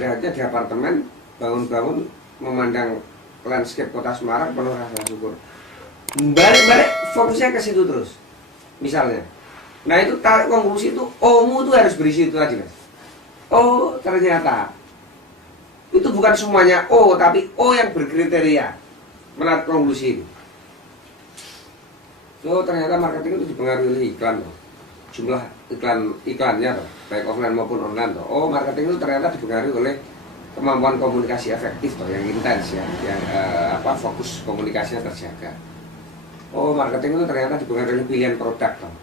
istirahatnya di apartemen, bangun-bangun memandang landscape kota Semarang penuh rasa syukur. Balik-balik fokusnya ke situ terus. Misalnya. Nah itu tarik konklusi itu, O-mu itu harus berisi itu tadi mas. Oh ternyata itu bukan semuanya O, tapi O yang berkriteria menarik konklusi itu. So ternyata marketing itu dipengaruhi oleh iklan loh. Jumlah iklannya loh, baik offline maupun online loh. Oh marketing itu ternyata dipengaruhi oleh kemampuan komunikasi efektif loh, yang intens ya, yang fokus komunikasinya terjaga. Oh marketing itu ternyata dipengaruhi oleh pilihan produk loh.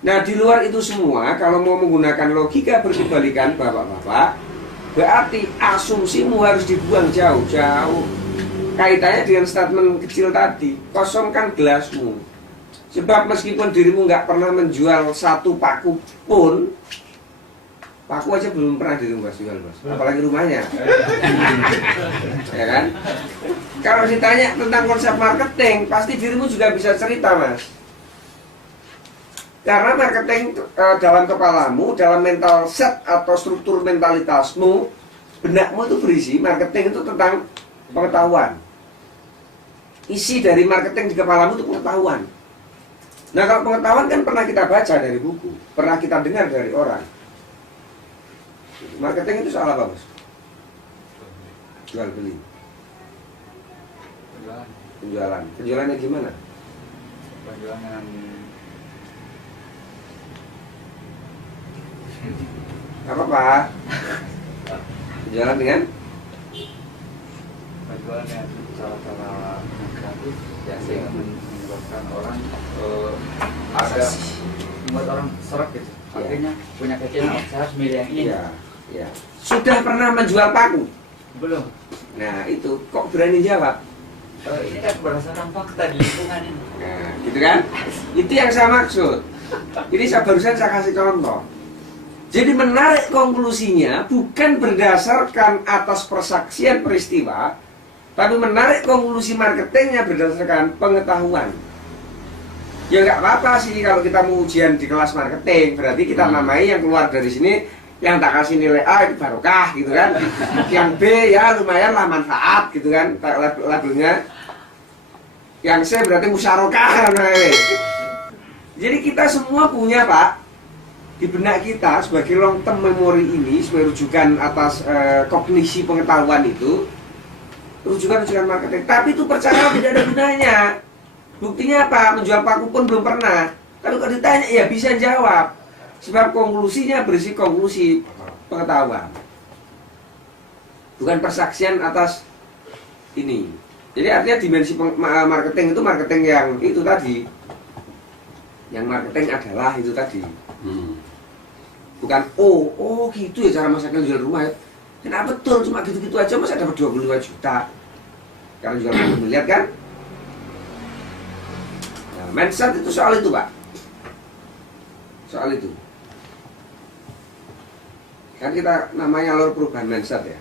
Nah di luar itu semua, kalau mau menggunakan logika berkebalikan bapak-bapak, berarti asumsimu harus dibuang jauh-jauh. Kaitannya dengan statement kecil tadi, kosongkan gelasmu. Sebab meskipun dirimu nggak pernah menjual satu paku pun, paku aja belum pernah dirimu jual mas, apalagi rumahnya. Ya kan? Kalau ditanya tentang konsep marketing, pasti dirimu juga bisa cerita mas. Karena marketing dalam kepalamu, dalam mental set atau struktur mentalitasmu, benakmu itu berisi, marketing itu tentang pengetahuan. Isi dari marketing di kepalamu itu pengetahuan. Nah kalau pengetahuan kan pernah kita baca dari buku, pernah kita dengar dari orang. Marketing itu soal apa mas? Jual beli. Penjualan. Penjualannya gimana? Penjualan yang apa pak? Penjualan dengan? penjualan yang cara-cara kreatif ya sehingga menyebabkan orang ada membuat orang serak gitu. Akhirnya punya keyakinan saya harus milih yang ini. Ya. Sudah pernah menjual paku? Belum. Nah itu kok berani jawab? Ini kan berdasarkan fakta di lingkungan ini. Nah gitu kan? Itu yang saya maksud. Ini barusan saya kasih contoh. Jadi menarik konklusinya bukan berdasarkan atas persaksian peristiwa, tapi menarik konklusi marketingnya berdasarkan pengetahuan. Ya nggak apa-apa sih kalau kita mau ujian di kelas marketing, berarti kita namai yang keluar dari sini, yang tak kasih nilai A itu barokah gitu kan. Yang B ya lumayan lah manfaat gitu kan, labelnya. Yang C berarti musyarakah. Jadi kita semua punya pak, di benak kita sebagai long term memory ini, sebagai rujukan atas kognisi pengetahuan itu, rujukan marketing. Tapi itu percaya tidak ada gunanya. Buktinya apa? Menjual paku pun belum pernah. Tapi kalau ditanya ya bisa jawab. Sebab konklusinya berisi konklusi pengetahuan, bukan persaksian atas ini. Jadi artinya dimensi marketing itu marketing yang itu tadi. Yang marketing adalah itu tadi. Bukan oh gitu ya cara masaknya jual rumah ya. Kenapa betul cuma gitu-gitu aja masa dapat 25 juta. Karena jual 1 miliar kan. Nah, mindset itu soal itu pak. Soal itu. Kan kita namanya alur perubahan mindset ya.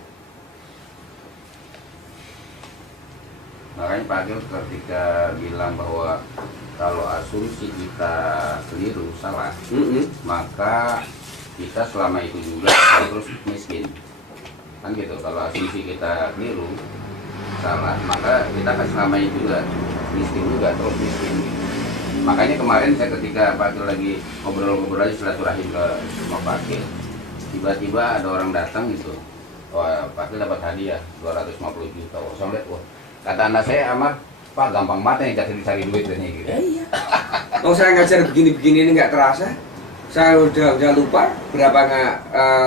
Makanya Pak Agil ketika bilang bahwa kalau asumsi kita keliru, salah, maka kita selama itu juga terus miskin. Kan gitu, kalau asumsi kita keliru, salah, maka kita akan selama itu juga miskin juga, terus miskin. Makanya kemarin saya ketika Pak Agil lagi ngobrol-ngobrol aja silaturahim ke rumah Pak Agil, tiba-tiba ada orang datang gitu, wah Pak Agil dapat hadiah 250 juta. Wah, saya lihat, wah, kata anak saya Amar, Pak gampang banget yang cari duit dan gitu. Iya. Oh saya ngajar begini-begini ini nggak terasa. Saya udah lupa berapa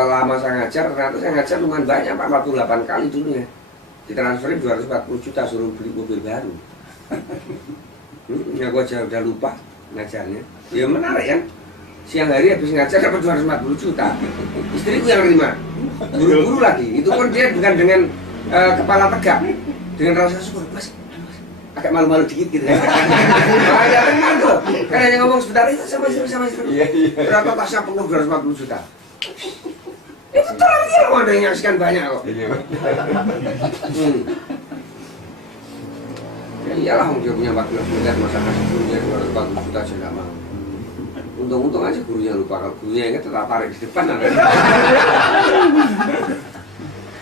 lama saya ngajar. Ternyata saya ngajar lumayan banyak pak, 48 kali dulu ya. Ditransferin 240 juta suruh beli mobil baru. Ya gua aja udah lupa ngajarnya. Ya menarik kan. Siang hari habis ngajar dapat 240 juta. Istriku yang terima. Buru-buru lagi. Itu pun dia bukan dengan kepala tegak, dengan rasa syukur. Mas, agak malu-malu dikit gitu kan. Ada teman tuh. Kan hanya ngomong sebentar itu sama istri. Berapa tasnya penuh 240 juta. Itu terakhir ada yang nyaksikan banyak kok. Ya iyalah dia punya 14 miliar masa kasih punya 240 juta aja nggak mau. Untung-untung aja gurunya lupa, kalau gurunya ingat tetap tarik di depan.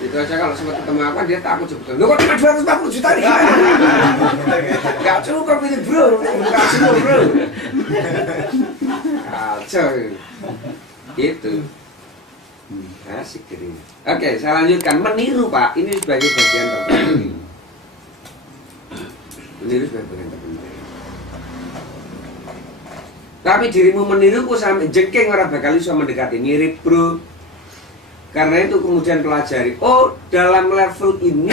Itu aja kalau sempat ketemu apa dia takut sebutan. Lo kok cuma 240 juta nih? Gak cukup ini bro, bukan semua bro. Kacau. Gitu. Asik ini. Oke, saya lanjutkan. Meniru Pak, ini sebagai bagian terpenting. Meniru sebagai bagian terpenting. Tapi dirimu meniruku sampai jengking orang bakal bisa mendekati, mirip bro. Karena itu kemudian pelajari. Oh, dalam level ini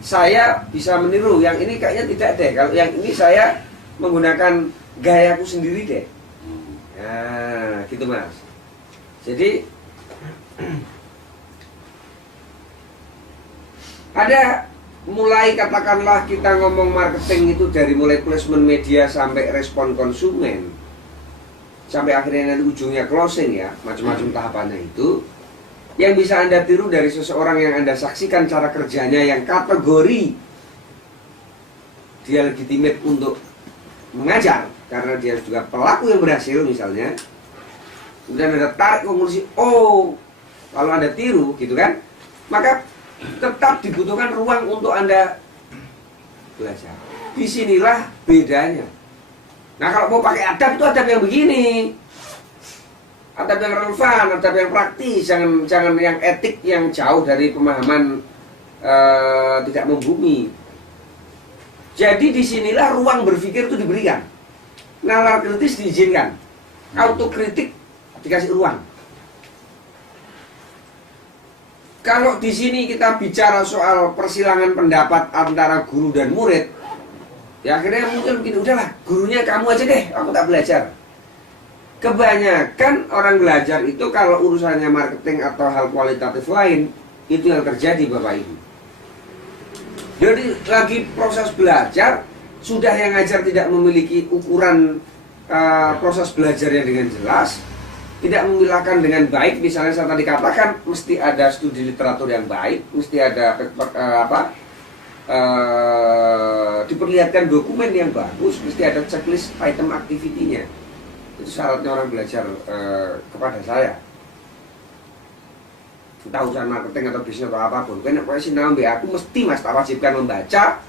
saya bisa meniru. Yang ini kayaknya tidak deh. Kalau yang ini saya menggunakan gayaku sendiri deh. Nah, gitu mas. Jadi ada mulai katakanlah kita ngomong marketing itu dari mulai placement media sampai respon konsumen. Sampai akhirnya nanti ujungnya closing ya, macam-macam tahapannya itu. Yang bisa Anda tiru dari seseorang yang Anda saksikan cara kerjanya yang kategori dia legitimate untuk mengajar karena dia juga pelaku yang berhasil misalnya. Kemudian Anda tarik konklusi, oh kalau Anda tiru gitu kan, maka tetap dibutuhkan ruang untuk Anda belajar. Disinilah bedanya. Nah kalau mau pakai adab itu adab yang begini, adab yang relevan, adab yang praktis, jangan yang etik yang jauh dari pemahaman tidak membumi. Jadi disinilah ruang berpikir itu diberikan, nalar kritis diizinkan, autokritik dikasih ruang. Kalau di sini kita bicara soal persilangan pendapat antara guru dan murid, ya akhirnya mungkin udahlah, gurunya kamu aja deh, aku tak belajar. Kebanyakan orang belajar itu kalau urusannya marketing atau hal kualitatif lain, itu yang terjadi Bapak Ibu. Jadi lagi proses belajar, sudah yang ngajar tidak memiliki ukuran proses belajarnya dengan jelas, tidak memilahkan dengan baik. Misalnya saya tadi katakan, mesti ada studi literatur yang baik, mesti ada diperlihatkan dokumen yang bagus, mesti ada checklist item activity-nya. Itu syaratnya orang belajar kepada saya. Entah urusan marketing atau bisnis atau apapun. Karena kalau sinau aku mesti mas tak wajibkan membaca,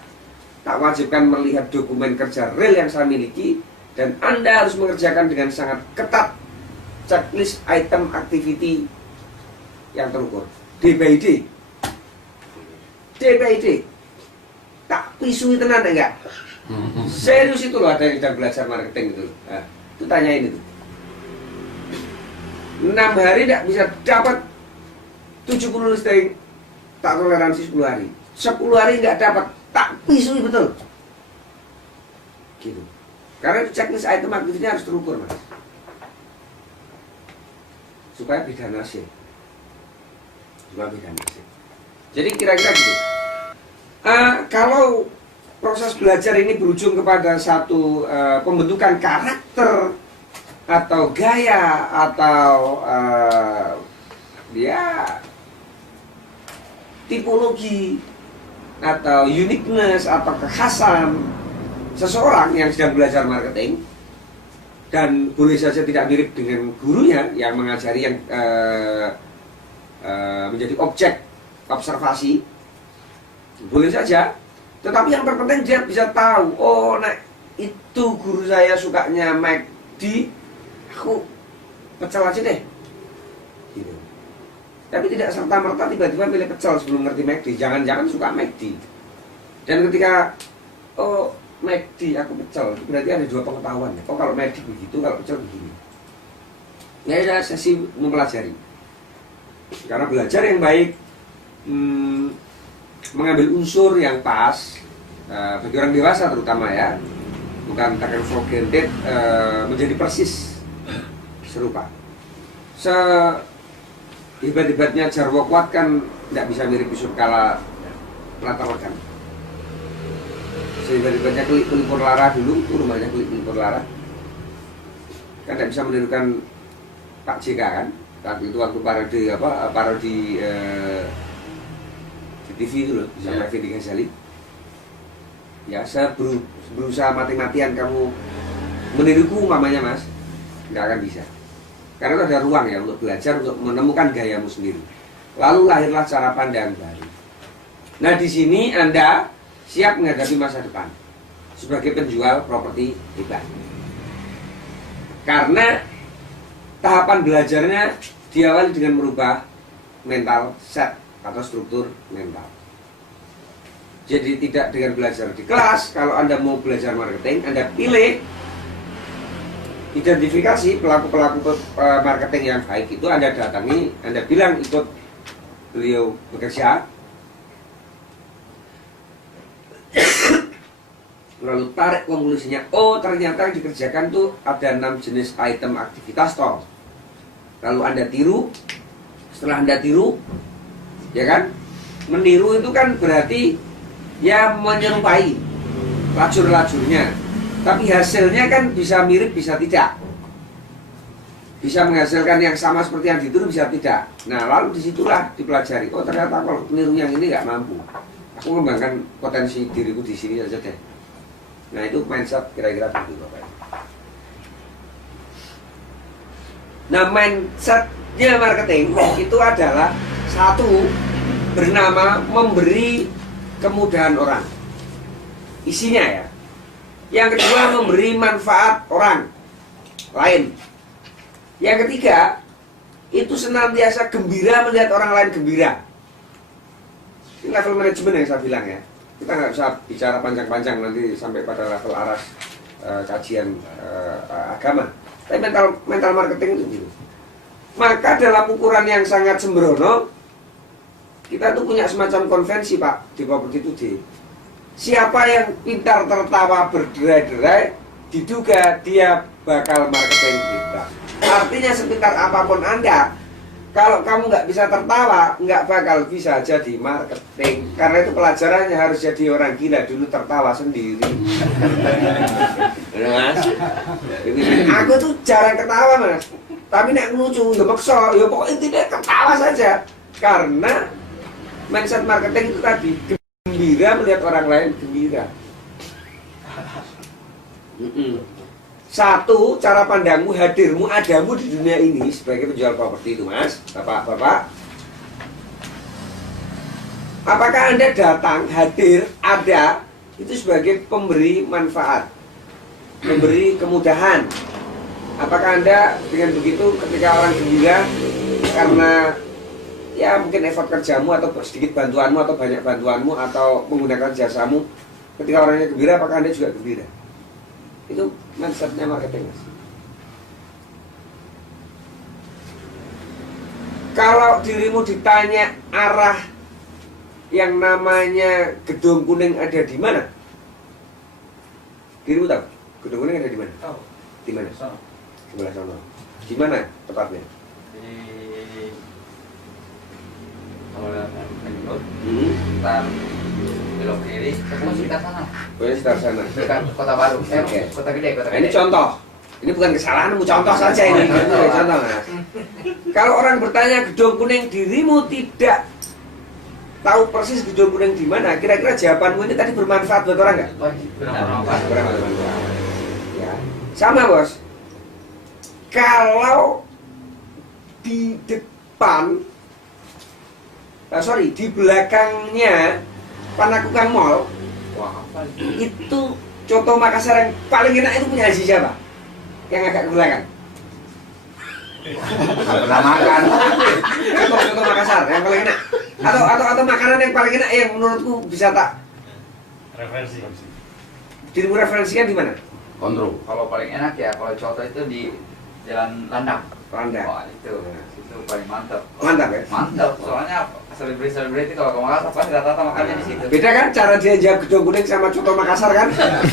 tak wajibkan melihat dokumen kerja real yang saya miliki, dan Anda harus mengerjakan dengan sangat ketat checklist item activity yang terukur. D by D. D by D. Tak pisui tenan enggak? Serius itu loh, ada yang sedang belajar marketing itu. Nah, itu tanyain itu. 6 hari tidak bisa dapat 70 listing, tak toleransi 10 hari. 10 hari nggak dapat, tak pisui betul. Gitu. Karena itu checklist item activity harus terukur mas, supaya beda nasib. Jadi kira-kira gitu. Kalau proses belajar ini berujung kepada satu pembentukan karakter atau gaya atau tipologi atau uniqueness atau kekhasan seseorang yang sedang belajar marketing, dan boleh saja tidak mirip dengan gurunya yang mengajari yang menjadi objek observasi, boleh saja. Tetapi yang terpenting dia bisa tahu, oh nah itu guru saya sukanya McD, aku pecel aja deh gitu. Tapi tidak serta-merta tiba-tiba pilih pecel sebelum ngerti McD. Jangan-jangan suka McD, dan ketika oh McD aku pecel, berarti ada dua pengetahuan. Oh kalau McD begitu, kalau pecel begini. Ya ada sesi mempelajari. Karena belajar yang baik mengambil unsur yang pas bagi orang dewasa terutama ya, bukan taken for granted, menjadi persis serupa. Hebat-hebatnya Jarwo Kuat kan tidak bisa mirip Yusuf Kala Platawakan. Sehebat-hebatnya Klik Pelipur Lara dulu, itu rumahnya Klik Pelipur Lara, kan tidak bisa menirukan Pak JK kan. Waktu itu waktu parodi di TV itu loh, sama Fendi Ghazali. Ya saya berusaha mati-matian kamu meniruku mamanya mas, nggak akan bisa. Karena itu ada ruang ya untuk belajar, untuk menemukan gayamu sendiri. Lalu lahirlah cara pandang baru. Nah di sini Anda siap menghadapi masa depan sebagai penjual properti hebat. Karena tahapan belajarnya diawali dengan merubah mental set atau struktur mental. Jadi tidak dengan belajar di kelas. Kalau Anda mau belajar marketing, Anda pilih, identifikasi pelaku-pelaku marketing yang baik itu, Anda datangi, Anda bilang ikut beliau bekerja, lalu tarik konklusinya, oh ternyata yang dikerjakan tuh ada 6 jenis item aktivitas toh. Lalu Anda tiru. Setelah Anda tiru, ya kan, meniru itu kan berarti ya menyerupai lajur-lajurnya, tapi hasilnya kan bisa mirip, bisa tidak, bisa menghasilkan yang sama seperti yang ditiru, bisa tidak. Nah lalu disitulah dipelajari, oh ternyata kalau meniru yang ini nggak mampu, aku mengembangkan potensi diriku di sini saja deh. Nah itu mindset kira-kira begitu Bapak. Nah mindsetnya marketing itu adalah satu, bernama memberi kemudahan orang, isinya ya. Yang kedua, memberi manfaat orang lain. Yang ketiga, itu senantiasa gembira melihat orang lain gembira. Ini level manajemen yang saya bilang ya. Kita nggak bisa bicara panjang-panjang nanti sampai pada level aras kajian agama. Tapi mental marketing itu gitu. Maka dalam ukuran yang sangat sembrono, kita tuh punya semacam konvensi Pak di Properti Today. Siapa yang pintar tertawa berderai-derai, diduga dia bakal marketing kita. Artinya sepintar apapun Anda, kalau kamu nggak bisa tertawa, nggak bakal bisa jadi marketing. Karena itu pelajarannya harus jadi orang gila dulu, tertawa sendiri. Mas, aku tuh jarang ketawa Mas, tapi nek lucu, ya maksa, ya pokoknya tidak ketawa saja. Karena mindset marketing itu tadi, gembira melihat orang lain gembira. Satu, cara pandangmu, hadirmu, adamu di dunia ini sebagai penjual properti itu Mas, Bapak-bapak. Apakah Anda datang, hadir, ada, itu sebagai pemberi manfaat, memberi kemudahan. Apakah Anda dengan begitu ketika orang gembira karena ya mungkin effort kerjamu atau sedikit bantuanmu atau banyak bantuanmu atau menggunakan jasamu, ketika orangnya gembira, apakah Anda juga gembira? Itu mindsetnya marketing Mas. Kalau dirimu ditanya arah yang namanya Gedung Kuning ada di mana? Dirimu tahu? Gedung Kuning ada di mana? Tahu. Di mana? Sana. Sebelah sana. Di mana tepatnya? Jadi kalau lihat menurut Hmm. belok kiri, ketemu sekitar sana. Pokoknya sekitar sana. Dekat Kota Baru. Oke. Kota Gede, Kota Nah, ini Gede. contoh. Ini bukan kesalahanmu, contoh saja ini. Contoh Mas. Kalau orang bertanya Gedung Kuning, dirimu tidak tahu persis Gedung Kuning di mana, kira-kira jawabanmu ini tadi bermanfaat buat orang nggak? Bermanfaat. Bermanfaat. Ya. Sama Bos. Kalau di depan, di belakangnya Panakukang Mall, Wah, apa itu coto Makassar yang paling enak itu punya Haji siapa? Yang agak ke belakang. Nggak pernah makan. Coto Makassar yang paling enak. Atau makanan yang paling enak yang menurutku bisa tak referensi. dirimu referensikan di mana? Kontrol. Kalau paling enak ya, kalau contoh itu di Jalan Landang. Landang. Wah, itu paling mantap. Mantap ya? Mantap, soalnya selebriti kalau ke Makassar pasti rata-rata makannya di situ. Beda kan cara dia jawab Gedung Kuning sama coto Makassar kan?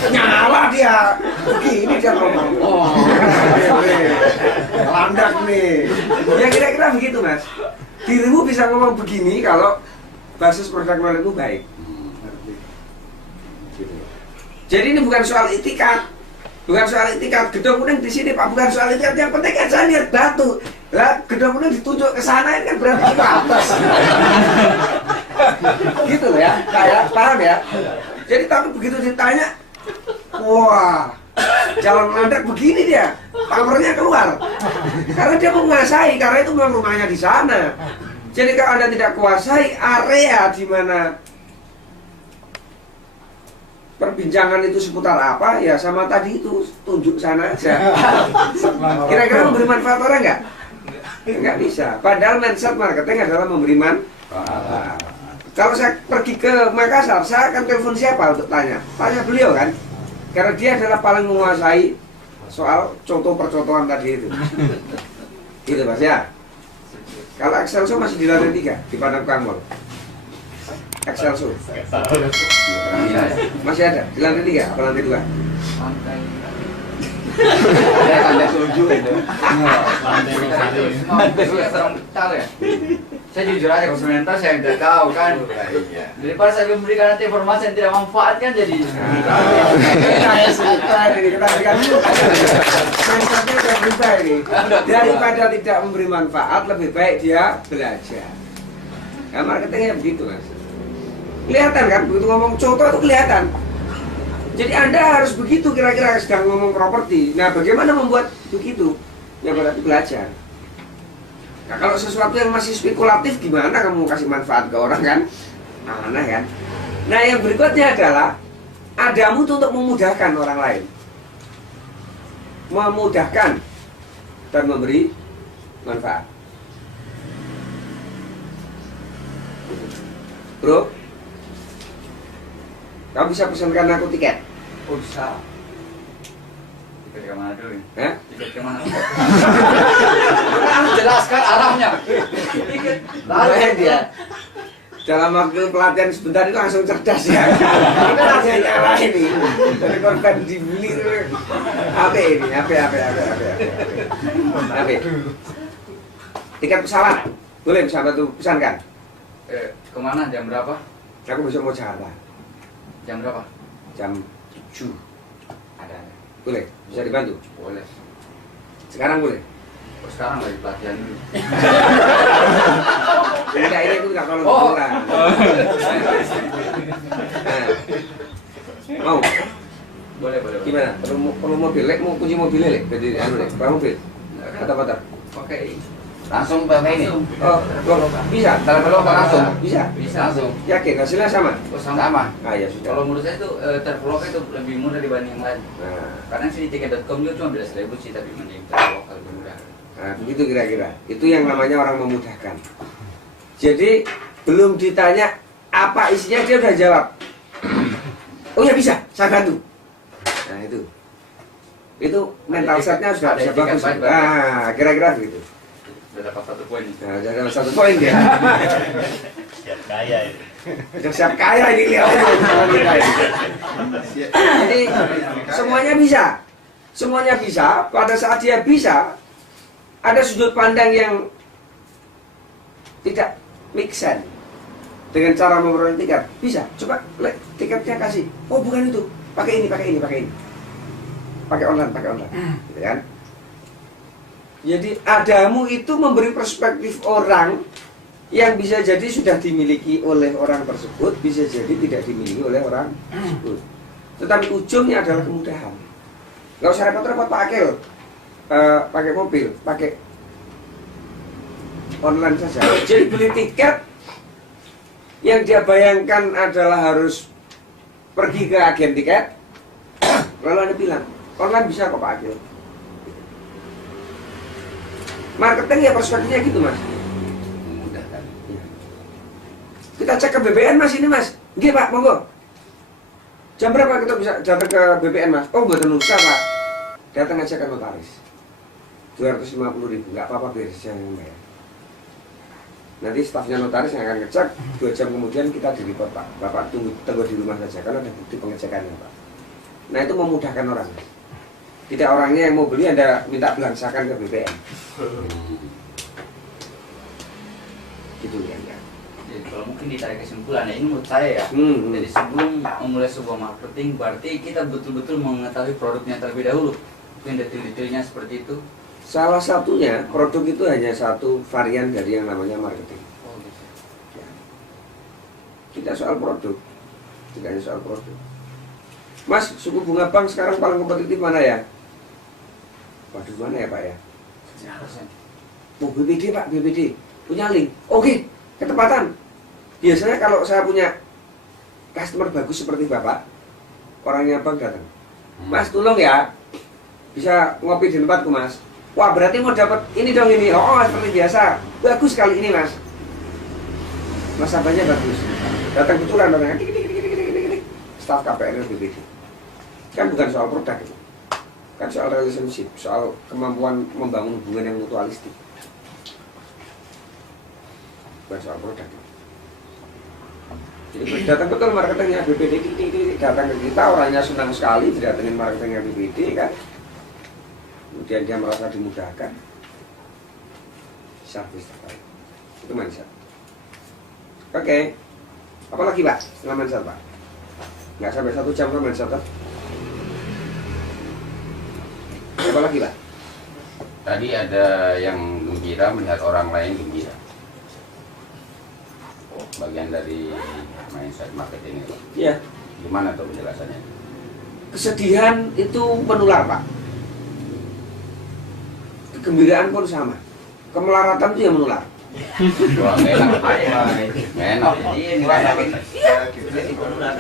Nyala dia. Begini dia ngomong. Oh, landak nih. Ya kira-kira begitu Mas. Dirimu bisa ngomong begini kalau basis produk knowledge-mu baik. Jadi ini bukan soal itikat. Bukan soal itikat. Gedung Kuning di sini Pak, bukan soal itikat. Yang penting kan saya lihat batu. Lah Gedung Kuning ditunjuk ke sana ini kan berarti ke atas. Gitu loh ya. Kayak paham ya. Jadi tapi begitu ditanya, wah, Jalan landrak begini dia, powernya keluar. Karena dia menguasai, karena itu memang rumahnya di sana. Jadi kalau Anda tidak kuasai area di mana perbincangan itu seputar apa, ya sama tadi itu, tunjuk sana aja. Kira-kira memberi manfaat orang nggak? Nggak bisa. Padahal mindset marketing adalah memberi manfaat. Kalau saya pergi ke Makassar, saya akan telepon siapa untuk tanya? Tanya beliau kan? Karena dia adalah paling menguasai soal contoh percontohan tadi itu. Gitu Mas ya. Kalau Excelso masih di lantai 3 di Padang Kangmol. Excelso masih ada di lantai 3 apa lantai 2? Lantai 7 itu. Lantai Serem tahu ya. Saya jujur aja komentar saya tidak tahu kan. Daripada saya memberikan nanti informasi yang tidak manfaat kan jadi. Mindsetnya udah berubah ini. Daripada tidak memberi manfaat, lebih baik dia belajar. Nah, marketingnya begitu Mas. Kelihatan kan, begitu ngomong contoh itu kelihatan. Jadi Anda harus begitu kira-kira sedang ngomong properti. Nah, bagaimana membuat begitu? Ya berarti belajar. Nah, kalau sesuatu yang masih spekulatif gimana kamu kasih manfaat ke orang kan? Aneh kan? Nah, yang berikutnya adalah adamu untuk memudahkan orang lain. Memudahkan dan memberi manfaat. Bro, kamu bisa pesankan aku tiket? Oh bisa. Tiket ke mana dulu? Hah? Tiket ke mana? Jelaskan arahnya. Tiket. Lalu dia dalam waktu pelatihan sebentar itu langsung cerdas ya. Kita langsung nyala ini. Dari korban dibeli itu. Apa ini? Apa? Tiket pesawat. Boleh pesawat tuh pesankan. Kemana? Jam berapa? Aku besok mau Jakarta. Jam berapa? Jam 7. Ada. Boleh? Bisa dibantu? Boleh. Sekarang boleh? Oh, sekarang lagi pelatihan dulu. Enggak, ini aku nggak kalau Oh. pulang. Nah. Mau? Boleh. Gimana? Perlu mobil? Lek, mau kunci mobilnya lek? Jadi anu lek, bawa mobil. Kata-kata. Oke. Langsung pakai ini. Oh, loh, bisa? Telepon langsung. Bisa? Bisa. Langsung. Yakin hasilnya sama? Oh, Sama. Ah ya sudah. Kalau menurut saya itu Traveloka itu lebih murah dibanding yang lain. Nah, Karena sih di tiket.com juga cuma 11.000 sih, tapi mending Traveloka lebih murah. nah, begitu kira-kira. Itu yang namanya orang memudahkan. Jadi belum ditanya apa isinya dia udah jawab. Oh ya bisa, saya bantu. Nah itu mental setnya sudah Ada bisa etikat bagus. baik, Pak. Nah, kira-kira begitu. Udah dapat 1 poin. Nah, jadi ada 1 poin dia. siap kaya itu. Sudah siap kaya ini kelihatannya sama kita ini. Jadi semuanya bisa. Pada saat dia bisa, ada sudut pandang yang tidak make sense dengan cara memperoleh tiket. Bisa, coba tiketnya kasih. Oh bukan itu, pakai ini. Pakai online. Gitu kan? Jadi adamu itu memberi perspektif orang yang bisa jadi sudah dimiliki oleh orang tersebut, bisa jadi tidak dimiliki oleh orang tersebut. Tetapi ujungnya adalah kemudahan. Gak usah repot-repot pakai mobil, pakai online saja. Jadi beli tiket yang dia bayangkan adalah harus pergi ke agen tiket, lalu Anda bilang, online bisa kok Pak Akil. Marketing ya perspektifnya gitu Mas. Memudahkan. Kita cek ke BBN Mas ini Mas. Nggih Pak, monggo. Jam berapa kita bisa datang ke BBN Mas? Oh mboten usah Pak. Datang aja ke notaris. 250.000, nggak apa-apa biar saya yang bayar. Nanti stafnya notaris yang akan ngecek. 2 jam kemudian kita di-report Pak. Bapak tunggu di rumah saja karena ada bukti pengecekannya Pak. Nah itu memudahkan orang. Tidak orangnya yang mau beli Anda minta belangsakan ke BBM. Gitu ya. Jadi kalau mungkin ditarik kesimpulan ya, ini menurut saya ya. Jadi sebelum memulai sebuah marketing, berarti kita betul-betul mengetahui produknya terlebih dahulu. Mungkin detail-detailnya seperti itu. Salah satunya produk itu hanya satu varian dari yang namanya marketing. Oh gitu. Ya. Tidak soal produk, tidak hanya soal produk. Mas, suku bunga bank sekarang paling kompetitif mana ya? Waduh, mana ya Pak ya? Oh, BPD Pak, BPD punya link. Oke, ketepatan. Biasanya kalau saya punya customer bagus seperti Bapak, orangnya bank datang. Mas, tolong ya, bisa ngopi di tempatku Mas. Wah, berarti mau dapat ini dong ini. Oh, seperti biasa. Bagus kali ini Mas. Nasabahnya bagus. Datang kebetulan orangnya. Staf KPR BPD. Kan bukan soal produk itu. Kan soal relationship, soal kemampuan membangun hubungan yang mutualistik. Bukan soal produk. Jadi datang betul marketingnya BPD, datang ke kita, orangnya senang sekali didatengin marketingnya BPD kan. Kemudian dia merasa dimudahkan. Service terbaik. Itu mindset. Oke. Apalagi Pak setelah mindset Pak? Nggak sampai 1 jam kan mindset Pak? Apalagi Pak? Tadi ada yang gembira melihat orang lain gembira. Bagian dari mindset marketing itu. Iya. Gimana tuh penjelasannya? Kesedihan itu menular Pak. Kegembiraan pun sama. Kemelaratan itu yang menular. Wah, enak. Enak.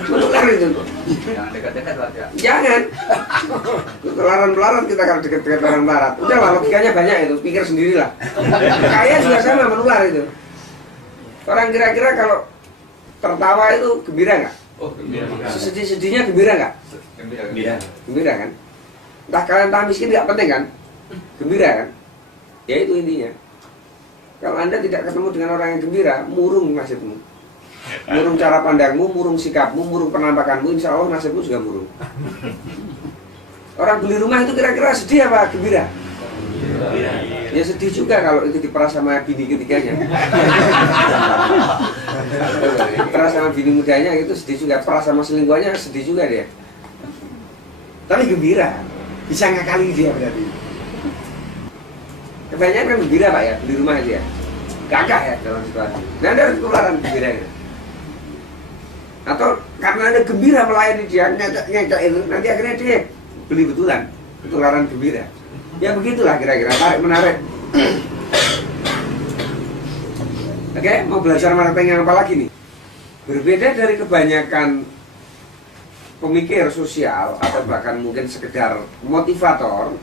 Menular itu. Jangan dekat-dekat lah ya. Jangan. Ketularan-pelaran kita kalau dekat-dekat orang barat. Udahlah, logikanya banyak itu. Pikir sendirilah. Kaya juga sama menular itu. Orang kira-kira kalau tertawa itu gembira nggak? Oh, gembira. Sedih-sedihnya gembira nggak? Gembira. Gembira kan? Entah kalian tak miskin tidak penting kan? Gembira kan? Ya itu intinya. Kalau Anda tidak ketemu dengan orang yang gembira, murung nasibmu. Murung cara pandangmu, murung sikapmu, murung penampakanmu, insya Allah nasibmu juga murung. Orang beli rumah itu kira-kira sedih apa gembira? Ya sedih juga kalau itu diperas sama bini ketiganya. Peras sama bini mudanya itu sedih juga, peras sama selingkuhannya sedih juga dia. Tapi gembira, bisa ngakali dia berarti. Kebanyakan kan gembira Pak ya, beli rumah dia. Gagah ya dalam situasi. Nah, Anda harus ketularan gembira gitu. Atau karena Anda gembira melayani dia, ngecek itu, nanti akhirnya dia beli betulan, ketularan gembira. Ya begitulah kira-kira, tarik menarik. Oke, mau belajar marketing yang apa lagi nih? Berbeda dari kebanyakan pemikir sosial atau bahkan mungkin sekedar motivator,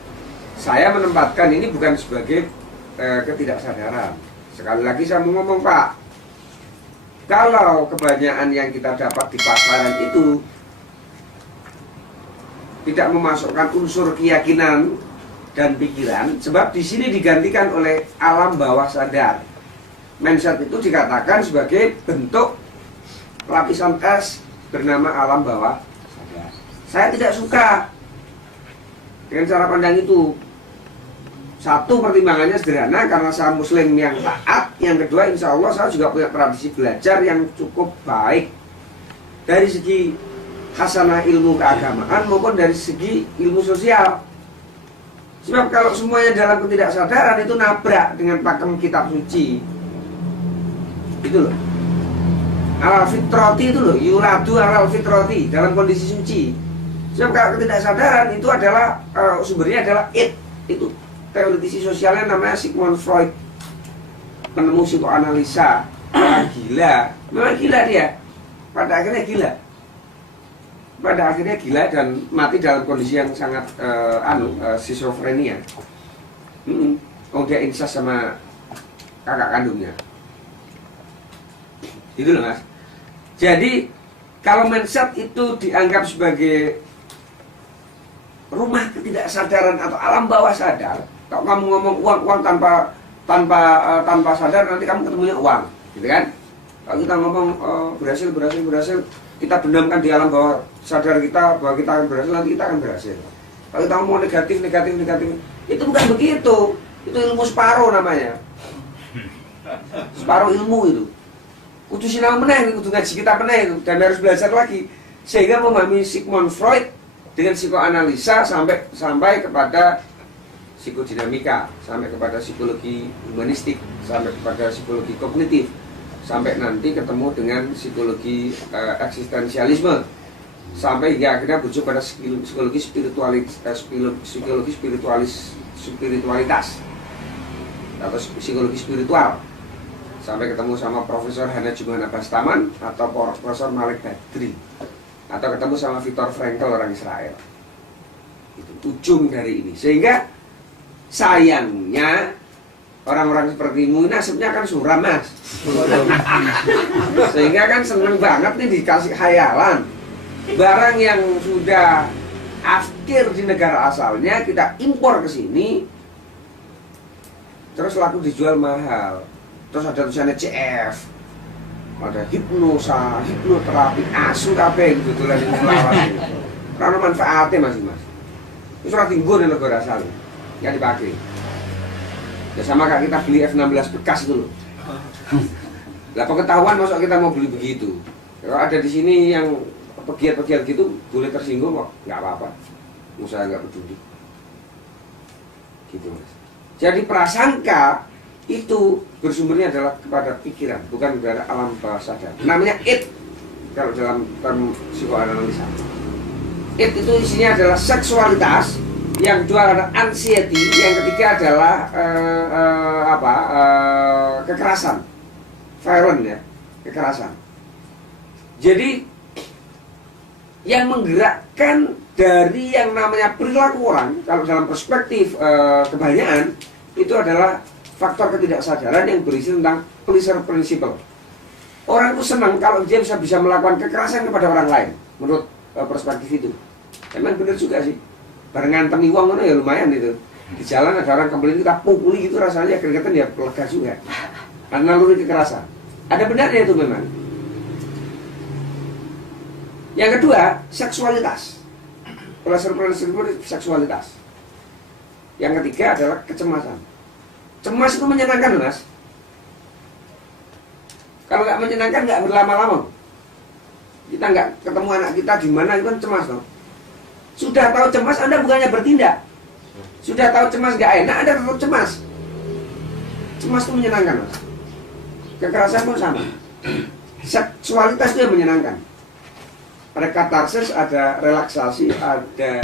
saya menempatkan ini bukan sebagai ketidaksadaran. Sekali lagi saya mau ngomong Pak, kalau kebanyakan yang kita dapat di pasaran itu tidak memasukkan unsur keyakinan dan pikiran, sebab di sini digantikan oleh alam bawah sadar. Mindset itu dikatakan sebagai bentuk lapisan es bernama alam bawah sadar. Saya tidak suka dengan cara pandang itu. Satu, pertimbangannya sederhana karena saya muslim yang taat. Yang kedua, insya Allah saya juga punya tradisi belajar yang cukup baik dari segi khasanah ilmu keagamaan maupun dari segi ilmu sosial. Sebab kalau semuanya dalam ketidaksadaran itu nabrak dengan pakem kitab suci. Itu loh. Alal fitrati itu loh, yuladu alal fitrati, dalam kondisi suci. Sebab kalau ketidaksadaran itu adalah sumbernya adalah itu. Teoretisi sosialnya namanya Sigmund Freud, penemu psikoanalisa. Gila, memang gila dia. Pada akhirnya gila dan mati dalam kondisi yang sangat schizofrenia. Oh, dia incest sama kakak kandungnya. Itu loh Mas. Jadi kalau mindset itu dianggap sebagai rumah ketidaksadaran atau alam bawah sadar, kalau kamu ngomong uang tanpa sadar, nanti kamu ketemunya uang, gitu kan? Kalau kita ngomong berhasil, kita benamkan di alam bawah sadar kita bahwa kita akan berhasil, nanti kita akan berhasil. Kalau kita ngomong negatif, itu bukan begitu. Itu ilmu separuh namanya. Separuh ilmu itu. Kudu sinau meneh, kudu ngaji kita meneh itu, dan harus belajar lagi sehingga memahami Sigmund Freud dengan psikoanalisa sampai kepada psikodinamika, sampai kepada psikologi humanistik, sampai kepada psikologi kognitif, sampai nanti ketemu dengan psikologi eksistensialisme. sampai hingga akhirnya berujung pada psikologi spiritualitas atau psikologi spiritual, sampai ketemu sama Profesor Hannah Jumana Bastaman atau Profesor Malik Badri, atau ketemu sama Viktor Frankl orang Israel. Itu ujung dari ini. Sehingga sayangnya orang-orang sepertimu ini nasibnya kan suram, Mas. Sehingga kan seneng banget nih dikasih khayalan. Barang yang sudah akhir di negara asalnya kita impor ke sini, terus laku dijual mahal. Terus ada tulisannya CF, ada hipnosa, hipnoterapi, asu kabeh gitu tulisan ini melawan. Karena manfaatnya mas. Itu surat tinggal di negara asal, nggak dipakai. Ya sama kayak kita beli F16 bekas itu loh. Lah pengetahuan masa kita mau beli begitu. Kalau ada di sini yang pegiat-pegiat gitu boleh tersinggung kok, nggak apa-apa. Saya nggak peduli. Gitu mas. Jadi prasangka itu bersumbernya adalah kepada pikiran, bukan kepada alam bawah sadar. Namanya it kalau dalam term psikoanalisa. It itu isinya adalah seksualitas, yang kedua adalah anxiety, yang ketiga adalah kekerasan, violent ya, kekerasan. Jadi yang menggerakkan dari yang namanya perilaku orang, kalau dalam perspektif kebanyakan itu adalah faktor ketidaksadaran yang berisi tentang pleasure principle. Orang itu senang kalau dia bisa melakukan kekerasan kepada orang lain, menurut perspektif itu. Emang benar juga sih. Barengan temi wong ya lumayan itu. Di jalan ada orang kembali kita pukuli gitu rasanya keringetan ya lega juga. Karena naluri kekerasan. Ada benarnya itu memang. Yang kedua, seksualitas. Pleasure seksualitas. Yang ketiga adalah kecemasan. Cemas itu menyenangkan, Mas. Kalau nggak menyenangkan nggak berlama-lama. Kita nggak ketemu anak kita di mana itu kan cemas, toh. Sudah tahu cemas, Anda bukannya bertindak. Sudah tahu cemas nggak enak, Anda tetap cemas. Cemas itu menyenangkan, Mas. Kekerasan pun sama. Seksualitas itu yang menyenangkan. Ada katarsis, ada relaksasi, ada